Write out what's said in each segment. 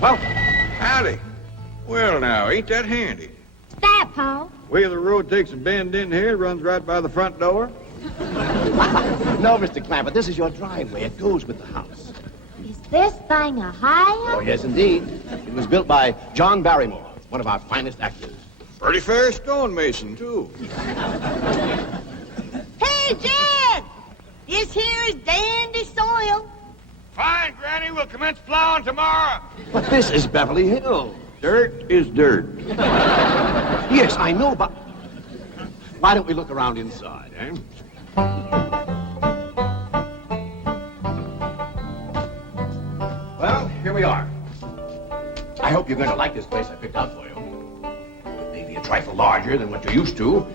Well, howdy. Well, now, ain't that handy? What's that, Paul? Way the road takes a bend in here, runs right by the front door. No, Mr. Clampett, this is your driveway. It goes with the house. Is this thing a house? Oh, yes, indeed. It was built by John Barrymore, one of our finest actors. Pretty fair stonemason, too. Hey, Jed! This here is dandy soil. Fine, Granny. We'll commence plowing tomorrow. But this is Beverly Hills. Dirt is dirt. Yes, I know, but why don't we look around inside, eh? Well, here we are. I hope you're going to like this place I picked out for you. Maybe a trifle larger than what you're used to,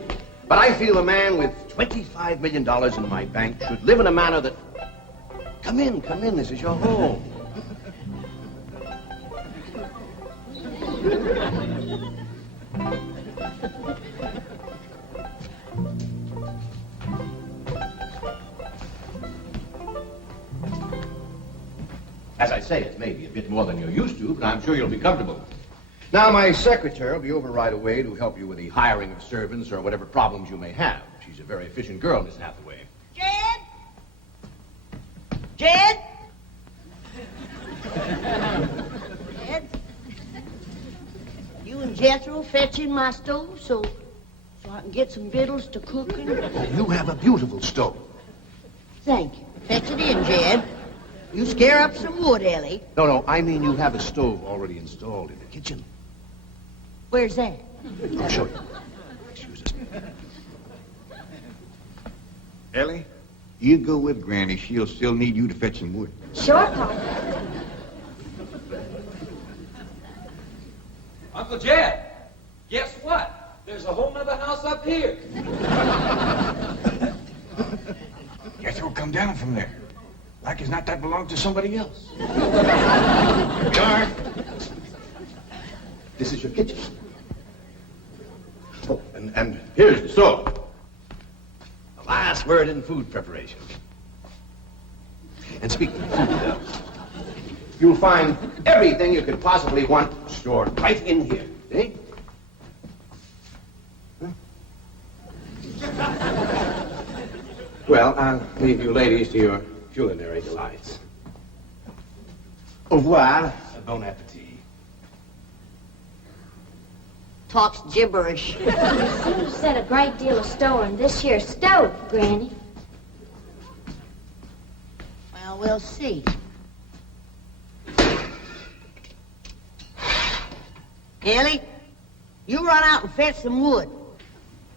but I feel a man with $25 million in my bank should live in a manner that... Come in, this is your home. As I say, it may be a bit more than you're used to, but I'm sure you'll be comfortable. Now, my secretary will be over right away to help you with the hiring of servants or whatever problems you may have. She's a very efficient girl, Miss Hathaway. Jed? Jed? Jed? You and Jethro fetching my stove so I can get some victuals to cooking? Oh, you have a beautiful stove. Thank you. Fetch it in, Jed. You scare up some wood, Elly. No, I mean you have a stove already installed in the kitchen. Where's that? I'll show you. Excuse us. Ellie, you go with Granny. She'll still need you to fetch some wood. Sure, Paul. Uncle Jed, guess what? There's a whole nother house up here. Jethro, come down from there. Like as not that belongs to somebody else. Darn. This is your kitchen. Oh, and here's the stove. The last word in food preparation. And speaking of food, you'll find everything you could possibly want stored right in here. Eh? Huh? Well, I'll leave you ladies to your culinary delights. Au revoir. Bon appetit. Talks gibberish. You seem to set a great deal of store in this here stove, Granny. Well, we'll see. Elly, you run out and fetch some wood.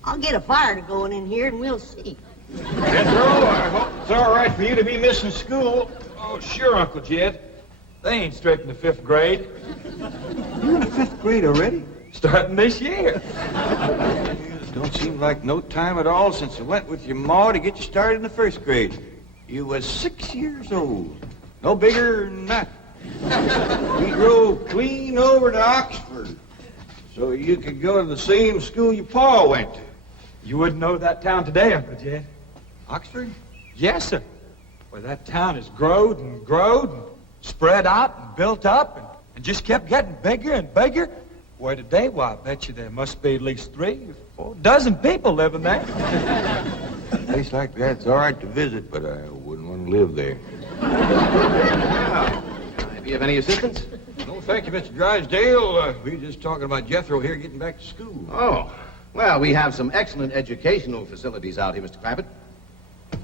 I'll get a fire going in here and we'll see. Jethro, I hope it's all right for you to be missing school. Oh, sure, Uncle Jed. They ain't straight in the 5th grade. You're in the 5th grade already? Starting this year. Don't seem like no time at all since I went with your ma to get you started in the 1st grade. You was 6 years old. No bigger than that. We drove clean over to Oxford so you could go to the same school your pa went to. You wouldn't know that town today, Uncle Jed. Oxford? Yes, sir. Well, that town has growed and spread out and built up and just kept getting bigger and bigger. Why, today, why, I bet you there must be at least 3 or 4 dozen people living there. A place like that's all right to visit, but I wouldn't want to live there. Can I be of any assistance? No, thank you, Mr. Drysdale. We were just talking about Jethro here getting back to school. Oh, well, we have some excellent educational facilities out here, Mr. Clampett.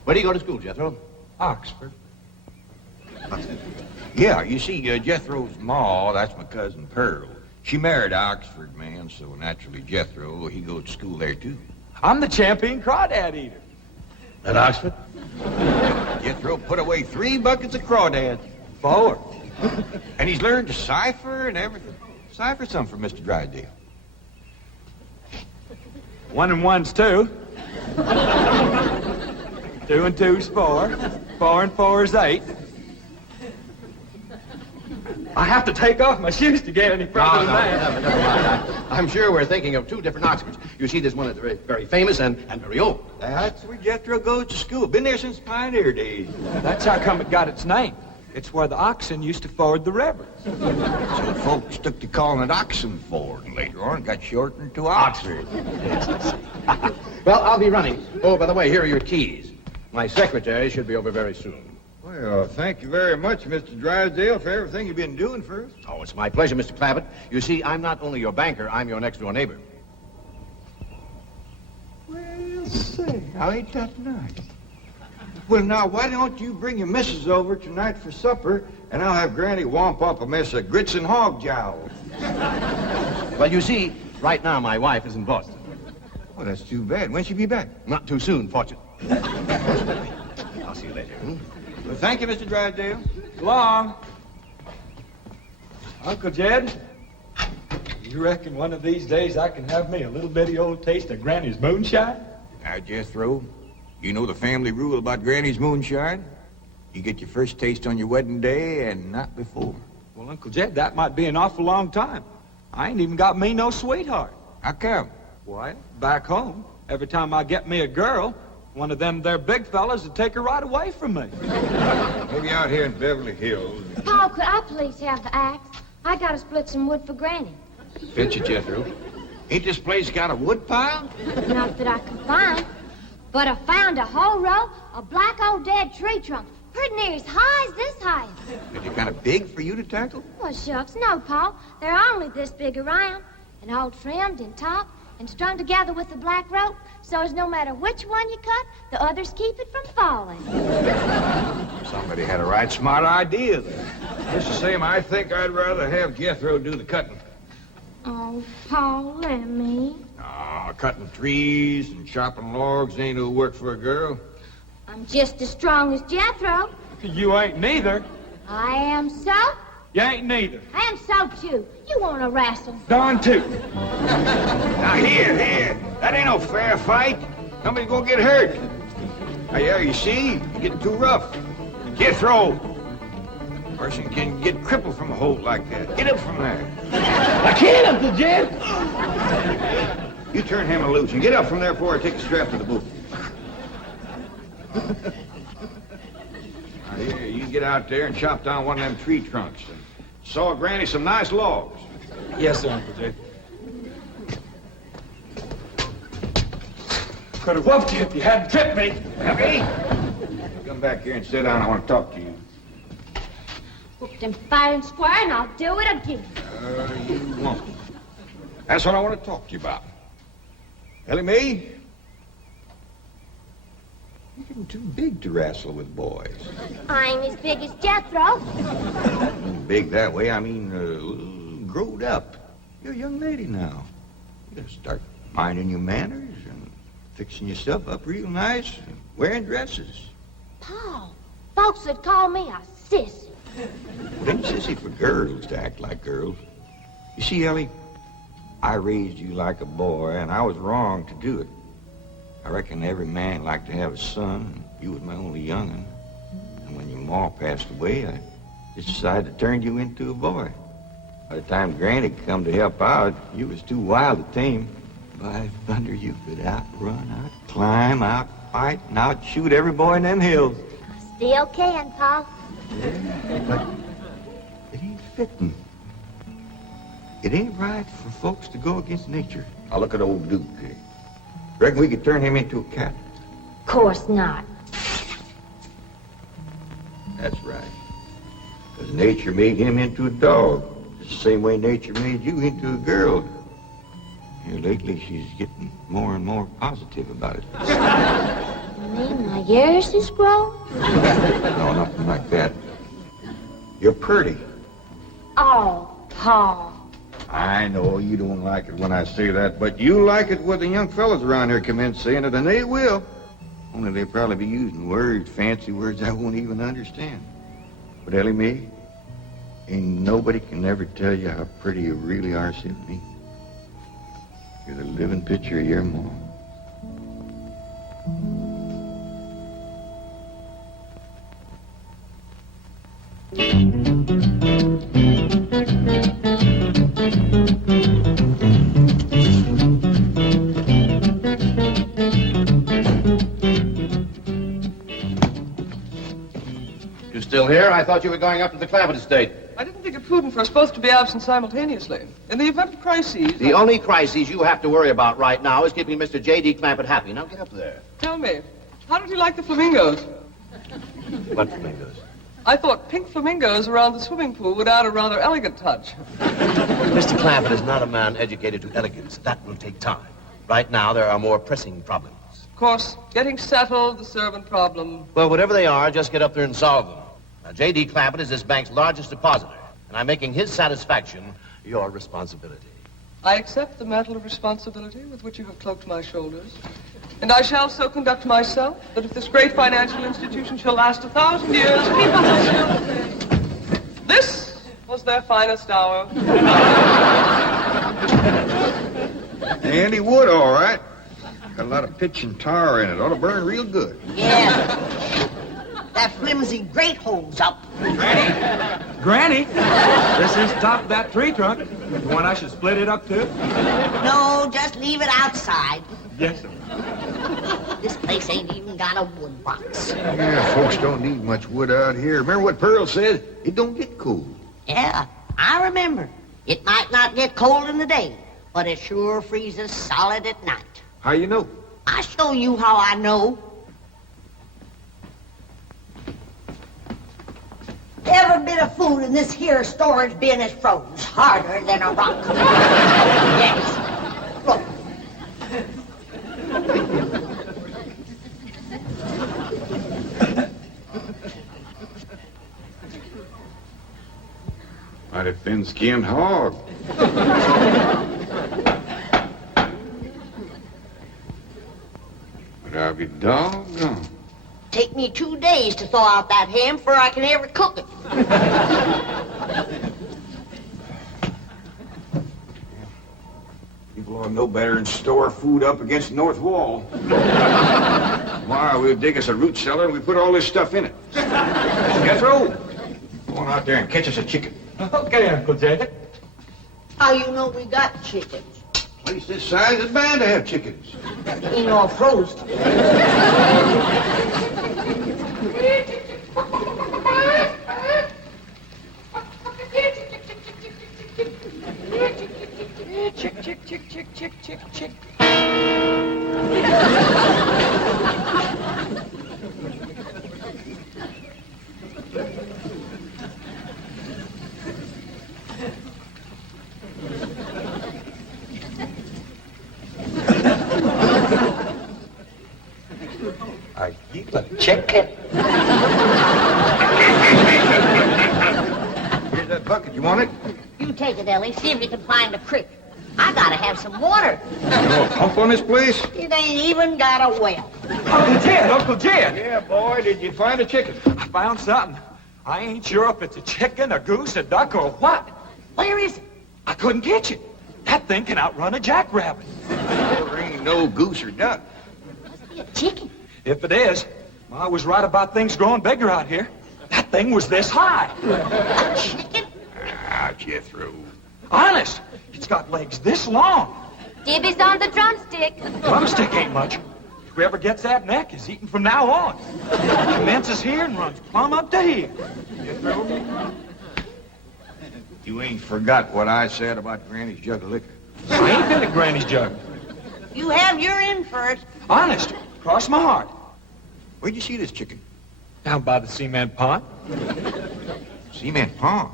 Where do you go to school, Jethro? Oxford. Yeah, you see, Jethro's ma, that's my cousin Pearl. She married an Oxford man, so naturally Jethro, he goes to school there, too. I'm the champion crawdad eater. At Oxford? Jethro put away 3 buckets of crawdads. 4. And he's learned to cipher and everything. Cipher some for Mr. Drysdale. 1 and 1's 2. 2 and 2's 4. 4 and 4's 8. I have to take off my shoes to get any further than that. Never mind. I'm sure we're thinking of 2 different Oxfords. You see, there's one that's very, very famous and very old. That's where Jethro goes to school. Been there since pioneer days. That's how come it got its name. It's where the oxen used to ford the river. So folks took to calling it Oxen Ford, and later on got shortened to Oxford. Well, I'll be running. Oh, by the way, here are your keys. My secretary should be over very soon. Well, thank you very much, Mr. Drysdale, for everything you've been doing for us. Oh, it's my pleasure, Mr. Clampett. You see, I'm not only your banker, I'm your next-door neighbor. Well, say, how ain't that nice? Well, now, why don't you bring your missus over tonight for supper, and I'll have Granny womp up a mess of grits and hog jowl. Well, you see, right now my wife is in Boston. Well, that's too bad. When'll she be back? Not too soon, fortunately. I'll see you later. Well, thank you, Mr. Drysdale. So long. Uncle Jed, you reckon one of these days I can have me a little bitty old taste of Granny's moonshine? Now, Jethro, you know the family rule about Granny's moonshine? You get your first taste on your wedding day and not before. Well, Uncle Jed, that might be an awful long time. I ain't even got me no sweetheart. How come? Why, back home, every time I get me a girl, one of them there big fellas would take her right away from me. Maybe out here in Beverly Hills. Paul, could I please have the axe? I gotta split some wood for Granny. Pinch it, Jethro. Ain't this place got a wood pile? Not that I could find. But I found a whole row of black old dead tree trunks, pretty near as high as this height. Are they kind of big for you to tackle? Well, shucks, no, Paul. They're only this big around, and all trimmed and topped and strung together with a black rope, so as no matter which one you cut, the others keep it from falling. Somebody had a right smart idea there. Just the same, I think I'd rather have Jethro do the cutting. Oh, Paul, let me. Cutting trees and chopping logs ain't no work for a girl. I'm just as strong as Jethro. You ain't neither. I am so. You ain't neither. I am so, too. You want to wrestle? Darn too. Now, here. That ain't no fair fight. Somebody's gonna get hurt. Now, yeah, you see? You're getting too rough. Jethro! A person can get crippled from a hold like that. Get up from there. I can't, Uncle Jed. You turn him loose and get up from there before I take the strap to the boot. Now, here, you get out there and chop down one of them tree trunks and saw Granny some nice logs. Yes, sir, Uncle Jed. Could have whooped you if you hadn't tripped me. Happy? Come back here and sit down. I want to talk to you. Whoop them fair and square, and I'll do it again. You won't. That's what I want to talk to you about. Elly May, you're getting too big to wrestle with boys. I ain't as big as Jethro. Big that way, I mean, growed up. You're a young lady now. You gotta start minding your manners and fixing yourself up real nice and wearing dresses. Paul, folks would call me a sissy. It ain't sissy for girls to act like girls. You see, Ellie, I raised you like a boy, and I was wrong to do it. I reckon every man liked to have a son, and you was my only young'un. And when your ma passed away, I just decided to turn you into a boy. By the time Granny come to help out, you was too wild to tame. By thunder, you could outrun, out-climb, out-fight, and out-shoot every boy in them hills. I still can, Paul. Yeah, but it ain't fitting. It ain't right for folks to go against nature. Now look at old Duke. Reckon we could turn him into a cat? Of course not. That's right. Because nature made him into a dog. Just the same way nature made you into a girl. Here lately, she's getting more and more positive about it. You mean my years is grown? No, nothing like that. You're pretty. Oh, Paul. I know you don't like it when I say that, but you like it when the young fellas around here commence saying it, and they will. Only they'll probably be using words, fancy words I won't even understand. But Elly May, ain't nobody can ever tell you how pretty you really are, Symphony. You're the living picture of your mom. You still here? I thought thought you were going up to the Clampett estate. I didn't think it prudent for us both to be absent simultaneously. In the event of crises... The only crises you have to worry about right now is keeping Mr. J.D. Clampett happy. Now get up there. Tell me, how did you like the flamingos? What flamingos? I thought pink flamingos around the swimming pool would add a rather elegant touch. Mr. Clampett is not a man educated to elegance. That will take time. Right now, there are more pressing problems. Of course, getting settled, the servant problem. Well, whatever they are, just get up there and solve them. Now, J.D. Clampett is this bank's largest depositor, and I'm making his satisfaction your responsibility. I accept the mantle of responsibility with which you have cloaked my shoulders. And I shall so conduct myself that if this great financial institution shall last 1,000 years, people will still say, this was their finest hour. Handy wood, all right. Got a lot of pitch and tar in it. Ought to burn real good. Yeah. That flimsy grate holds up. Granny, this is top of that tree trunk. You want I should split it up too? No, just leave it outside. Yes, sir. This place ain't even got a wood box. Yeah, folks don't need much wood out here. Remember what Pearl said? It don't get cold. Yeah, I remember. It might not get cold in the day, but it sure freezes solid at night. How you know? I'll show you how I know. Every bit of food in this here storage bin is froze harder than a rock. Yes. Look. Mighty thin-skinned hog. But I'll be doggone. Take me 2 days to thaw out that ham before I can ever cook it. People ought to know better than store food up against the north wall. Tomorrow we'll dig us a root cellar and we put all this stuff in it. Jethro, go on out there and catch us a chicken. Okay, Uncle Jay. How you know we got chickens? Place this size is bound to have chickens. Ain't all frozen. Chick, chick, chick, chick, chick, chick, chick. Are you a chicken? Here's that bucket. You want it? You take it, Ellie. See if you can find a creek. I gotta have some water. No pump on this place? It ain't even got a well. Uncle Jed, Uncle Jed. Yeah, boy. Did you find a chicken? I found something. I ain't sure if it's a chicken, a goose, a duck, or what. Where is it? I couldn't catch it. That thing can outrun a jackrabbit. There ain't no goose or duck. Must be a chicken. If it is, I was right about things growing bigger out here. That thing was this high. A chicken? Ah, Jethro. Honest, it's got legs this long. Gibby's on the drumstick. Drumstick ain't much. Whoever gets that neck is eating from now on. It commences here and runs plumb up to here. You ain't forgot what I said about Granny's jug of liquor. I ain't been at Granny's jug. You have your in first. Honest, cross my heart. Where'd you see this chicken? Down by the cement pond. Cement pond.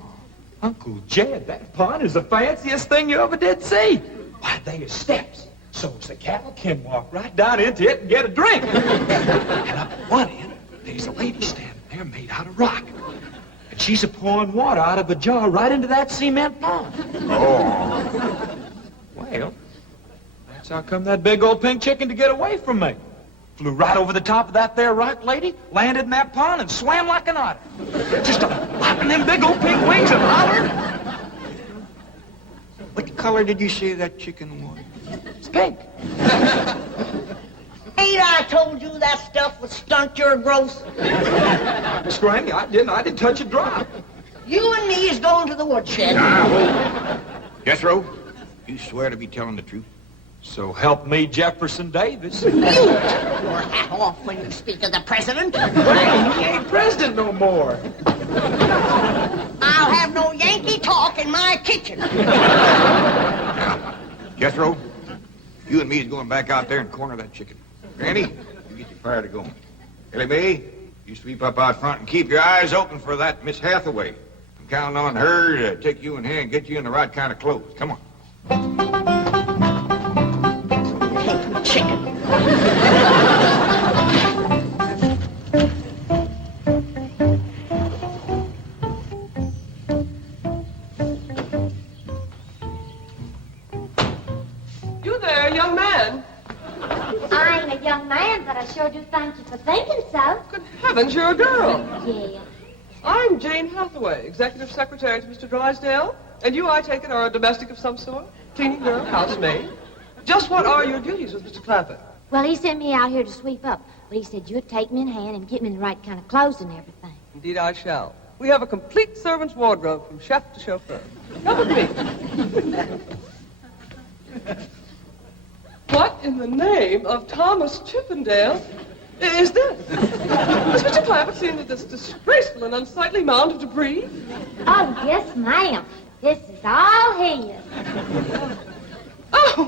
Uncle Jed, that pond is the fanciest thing you ever did see. Why, they are steps, so's the cattle can walk right down into it and get a drink. And up at one end, there's a lady standing there made out of rock. And she's a pouring water out of a jar right into that cement pond. Oh. Well, that's how come that big old pink chicken to get away from me. Flew right over the top of that there rock lady, landed in that pond, and swam like an otter. Just flapping them big old pink wings and hollering. What color did you say that chicken was? It's pink. Ain't I told you that stuff would stunt your growth? Miss Granny, I didn't touch a drop. You and me is going to the woodshed. Jethro, you swear to be telling the truth? So help me, Jefferson Davis. You take your hat off when you speak of the president. Granny, he ain't president no more. I'll have no Yankee talk in my kitchen. Now, Jethro, you and me is going back out there and corner that chicken. Granny, you get your fire to going. Elly May, you sweep up out front and keep your eyes open for that Miss Hathaway. I'm counting on her to take you in hand and get you in the right kind of clothes. Come on. Chicken. You there, young man? I ain't a young man, but I sure do thank you for thinking so. Good heavens, you're a girl. Yeah. I'm Jane Hathaway, executive secretary to Mr. Drysdale. And you, I take it, are a domestic of some sort? Cleaning girl, housemaid? Just what are your duties with Mr. Clampett? Well, he sent me out here to sweep up, but he said you'd take me in hand and get me in the right kind of clothes and everything. Indeed, I shall. We have a complete servant's wardrobe from chef to chauffeur. Come with me. What in the name of Thomas Chippendale is this? Has Mr. Clampett seen this disgraceful and unsightly mound of debris? Oh, yes, ma'am. This is all his. Oh,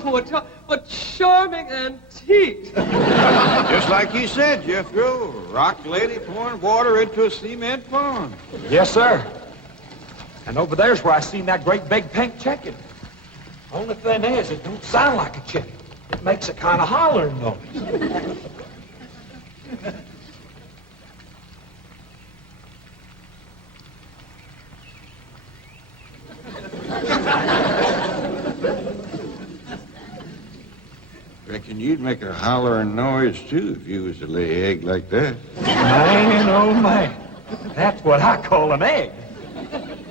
what charming antiques. Just like you said, Jethro. Rock lady pouring water into a cement pond. Yes, sir. And over there's where I seen that great big pink chicken. Only thing is, it don't sound like a chicken. It makes a kind of hollering noise. Reckon you'd make a hollering noise, too, if you was to lay egg like that. Man, oh, man. That's what I call an egg.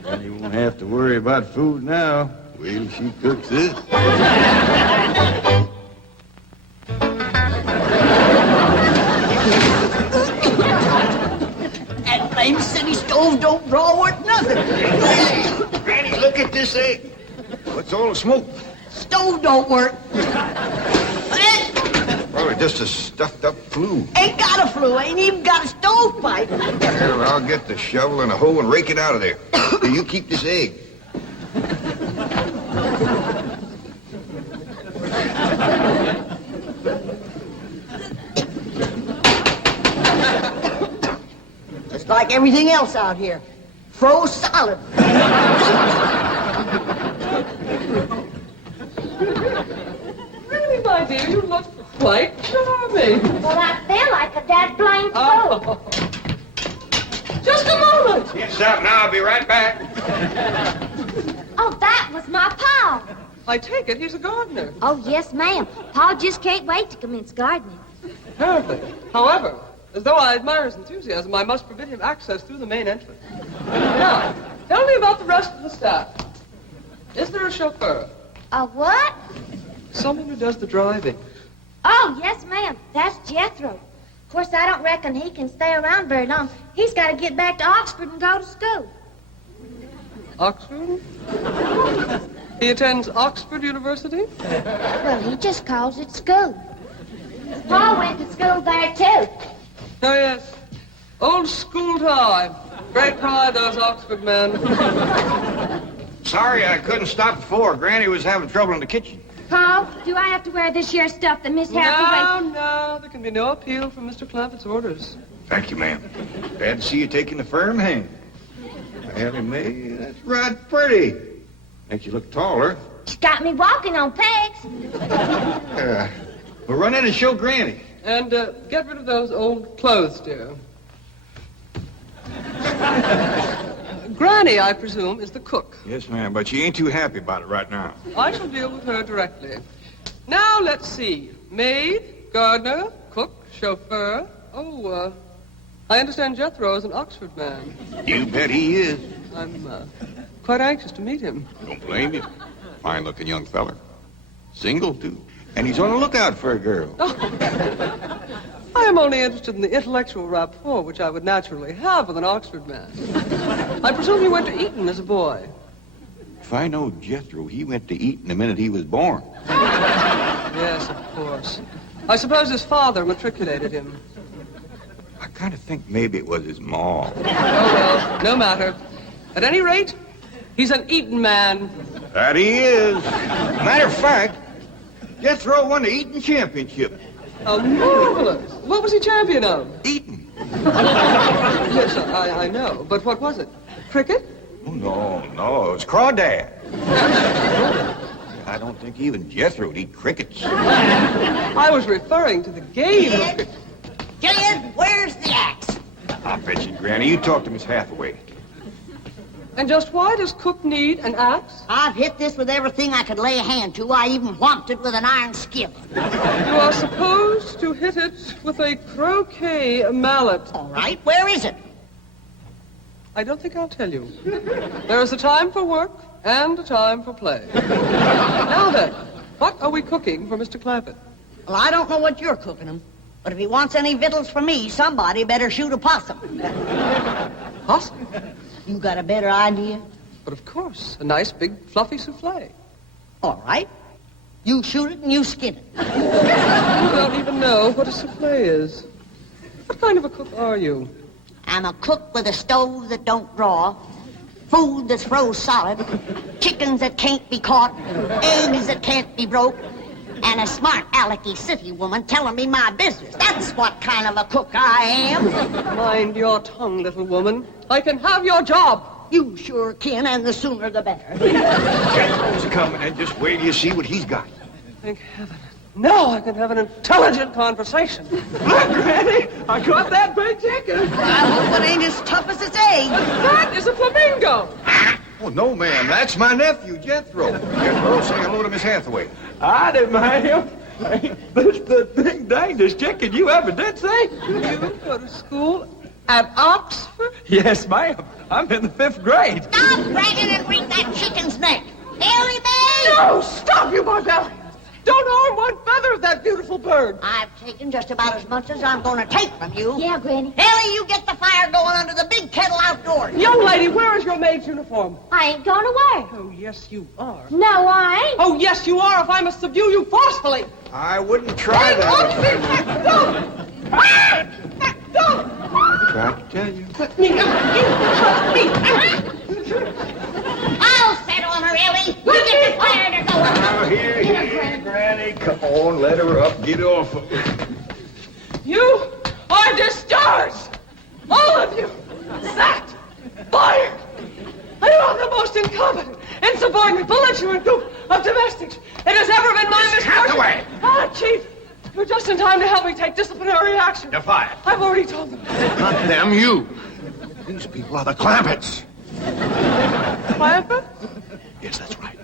And you won't have to worry about food now. Wait till she cooks this. That blame city stove don't draw worth nothing. Hey, Granny, look at this egg. What's all the smoke? Stove don't work. Probably just a stuffed-up flue. Ain't got a flue, ain't even got a stovepipe. Well, I'll get the shovel and a hoe and rake it out of there. Here, you keep this egg. Just like everything else out here. Froze solid. Really, my dear, you look quite charming. Well, I feel like a dad blamed fool. Oh. Just a moment. Get up now, I'll be right back. Oh, that was my Pa. I take it he's a gardener. Oh, yes, ma'am. Pa just can't wait to commence gardening. Apparently. However, as though I admire his enthusiasm, I must forbid him access through the main entrance. Now, tell me about the rest of the staff. Is there a chauffeur? A what? Someone who does the driving. Oh, yes, ma'am. That's Jethro. Of course, I don't reckon he can stay around very long. He's got to get back to Oxford and go to school. Oxford? He attends Oxford University? Well, he just calls it school. Pa went to school there, too. Oh, yes. Old school time. Great pride, those Oxford men. Sorry I couldn't stop before. Granny was having trouble in the kitchen. Pa, do I have to wear this here stuff that Miss Hathaway... No, there can be no appeal from Mr. Clampett's orders. Thank you, ma'am. Glad to see you taking the firm hand. Elly May, that's right pretty. Makes you look taller. She's got me walking on pegs. We'll run in and show Granny. And get rid of those old clothes, dear. Granny, I presume, is the cook. Yes, ma'am, but she ain't too happy about it right now. I shall deal with her directly. Now, let's see. Maid, gardener, cook, chauffeur. Oh, I understand Jethro is an Oxford man. You bet he is. I'm quite anxious to meet him. Don't blame you. Fine-looking young feller. Single, too. And he's on the lookout for a girl. Oh. I am only interested in the intellectual rapport which I would naturally have with an Oxford man. I presume you went to Eton as a boy. If I know Jethro, he went to Eton the minute he was born. Yes, of course. I suppose his father matriculated him. I kind of think maybe it was his ma. Oh, well, no matter. At any rate, he's an eating man. That he is. Matter of fact, Jethro won the eating championship. Oh, marvelous. What was he champion of? Eating. Yes, I know. But what was it? Cricket? Oh, no, it was crawdad. I don't think even Jethro'd eat crickets. I was referring to the game of cricket. Jillian, where's the axe? I bet you, Granny, you talk to Miss Hathaway. And just why does Cook need an axe? I've hit this with everything I could lay a hand to. I even whomped it with an iron skillet. You are supposed to hit it with a croquet mallet. All right, where is it? I don't think I'll tell you. There is a time for work and a time for play. Now then, what are we cooking for Mr. Clampett? Well, I don't know what you're cooking him, but if he wants any victuals from me, somebody better shoot a possum. Possum? You got a better idea? But of course, a nice big fluffy souffle. All right. You shoot it and you skin it. You don't even know what a souffle is. What kind of a cook are you? I'm a cook with a stove that don't draw, food that's froze solid, chickens that can't be caught, eggs that can't be broke, and a smart alecky city woman telling me my business. That's what kind of a cook I am. Mind your tongue, little woman. I can have your job. You sure can, and the sooner the better. Jethro's coming, and just wait till you see what he's got. Thank heaven. Now I can have an intelligent conversation. Look, Granny, I caught that big chicken. I hope it ain't as tough as its egg. That is a flamingo. Oh, no, ma'am. That's my nephew, Jethro. Jethro, say hello to Miss Hathaway. I didn't mind him. This is the big dangest chicken you ever did see. You go to school at Oxford? Yes, ma'am. I'm in the 5th grade. Stop bragging and wring that chicken's neck. Elly May! No, stop, you barbarians. Don't harm one feather of that beautiful bird. I've taken just about as much as I'm going to take from you. Yeah, Granny. Elly, you get the fire going under the big kettle outdoors. Young lady, where is your maid's uniform? I ain't going away. Oh, yes, you are. No, I ain't. Oh, yes, you are, if I must subdue you forcefully. I wouldn't try that. Don't! Tried to tell you. Let me out. I'll set on her, Elly. You get the fire to go. Now, here, Granny. Come on, let her up. Get off of her. You are discharged! All of you! Sacked! Fired! I am the most incompetent, insubordinate, belligerent group of domestics it has ever been my misfortune. Hathaway! Ah, Chief, you're just in time to help me take disciplinary action. You're fired. I've already told them. Not them, you. These people are the Clampetts. Clampett? Yes, that's right.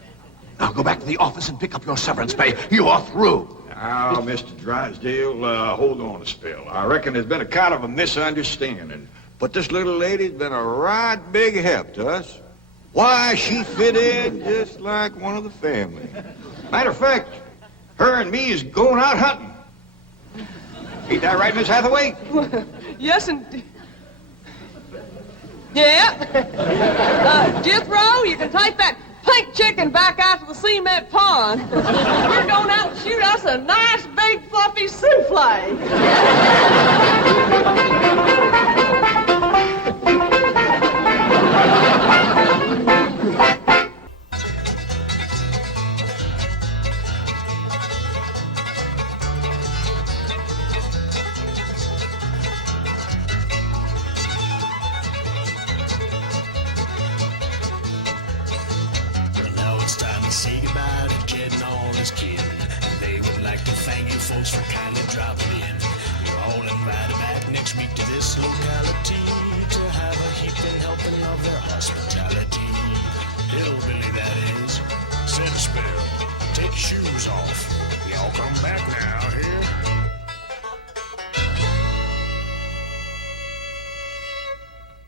Now go back to the office and pick up your severance pay. You are through. Now, Mr. Drysdale, hold on a spell. I reckon there's been a kind of a misunderstanding. But this little lady's been a right big help to us. Why, she fit in just like one of the family. Matter of fact, her and me is going out hunting. Ain't that right, Miss Hathaway? Yes, indeed. Yeah. Jethro, you can take that pink chicken back out to the cement pond. We're going out and shoot us a nice, big, fluffy souffle. Say goodbye to Jed and all his kin. They would like to thank you folks for kindly dropping in. You're all invited back next week to this locality to have a heaping helping of their hospitality. Hillbilly